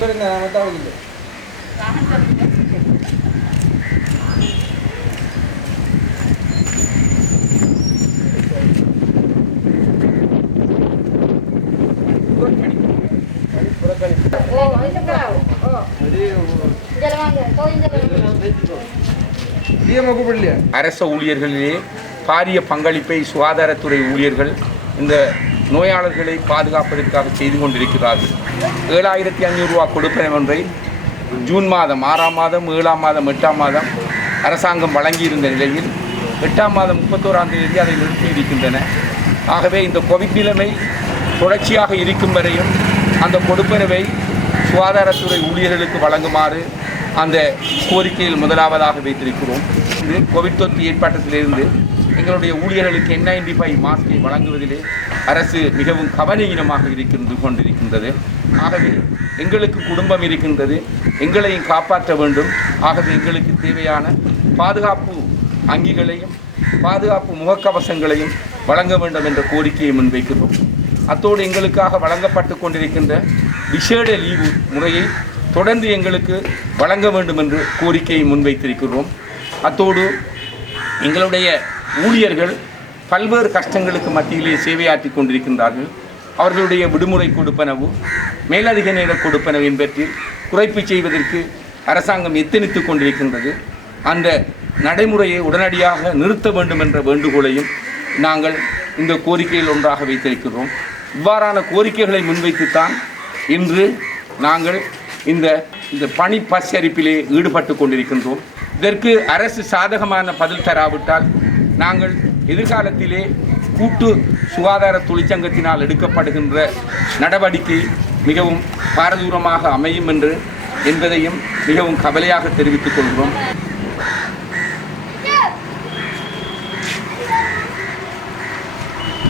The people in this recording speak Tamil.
சொல்லுங்க நான் இல்லை அரச ஊழியர்களிலே பாரிய பங்களிப்பை சுகாதாரத்துறை ஊழியர்கள் இந்த நோயாளர்களை பாதுகாப்பதற்காக செய்து கொண்டிருக்கிறார்கள். ஏழாயிரத்தி ஐநூறு ரூபா கொடுப்பன ஒன்றை ஜூன் மாதம் ஆறாம் மாதம் ஏழாம் மாதம் எட்டாம் மாதம் அரசாங்கம் வழங்கியிருந்த நிலையில் எட்டாம் மாதம் முப்பத்தோராம் தேதி அதை நிறுத்தி இருக்கின்றன ஆகவே இந்த கோவிட் நிலைமை தொடர்ச்சியாக இருக்கும் வரையும் அந்த கொடுப்பனவை சுகாதாரத்துறை ஊழியர்களுக்கு வழங்குமாறு அந்த கோரிக்கையில் முதலாவதாக வைத்திருக்கிறோம். இது கோவிட் தொற்று ஏற்பாட்டத்திலிருந்து எங்களுடைய ஊழியர்களுக்கு என் நைன்டி ஃபைவ் மாஸ்கை வழங்குவதிலே அரசு மிகவும் கவனீனமாக இருக்கின்ற கொண்டிருக்கின்றது. ஆகவே எங்களுக்கு குடும்பம் இருக்கின்றது. எங்களையும் காப்பாற்ற வேண்டும். ஆகவே எங்களுக்கு தேவையான பாதுகாப்பு அங்கிகளையும் பாதுகாப்பு முகக்கவசங்களையும் வழங்க வேண்டும் என்ற கோரிக்கையை முன்வைக்கிறோம். அத்தோடு எங்களுக்காக வழங்கப்பட்டு கொண்டிருக்கின்ற விசேட லீவு முறையை தொடர்ந்து எங்களுக்கு வழங்க வேண்டும் என்று கோரிக்கையை முன்வைத்திருக்கிறோம். அத்தோடு எங்களுடைய ஊழியர்கள் பல்வேறு கஷ்டங்களுக்கு மத்தியிலே சேவையாற்றி கொண்டிருக்கின்றார்கள். அவர்களுடைய விடுமுறை கொடுப்பனவு மேலதிக நேர கொடுப்பனவு என்பற்றில் குறைப்பு செய்வதற்கு அரசாங்கம் எத்தனித்துக் கொண்டிருக்கின்றது. அந்த நடைமுறையை உடனடியாக நிறுத்த வேண்டும் என்ற வேண்டுகோளையும் நாங்கள் இந்த கோரிக்கையில் ஒன்றாக வைத்திருக்கிறோம். இவ்வாறான கோரிக்கைகளை முன்வைத்துத்தான் இன்று நாங்கள் இந்த இந்த பணி பசரிப்பிலே ஈடுபட்டு கொண்டிருக்கின்றோம். இதற்கு அரசு சாதகமான பதில் தராவிட்டால் நாங்கள் எதிர்காலத்திலே கூட்டு சுகாதார தொழிற்சங்கத்தினால் எடுக்கப்படுகின்ற நடவடிக்கை மிகவும் பாரதூரமாக அமையும் என்று என்பதையும் மிகவும் கவலையாக தெரிவித்துக் கொள்கிறோம்.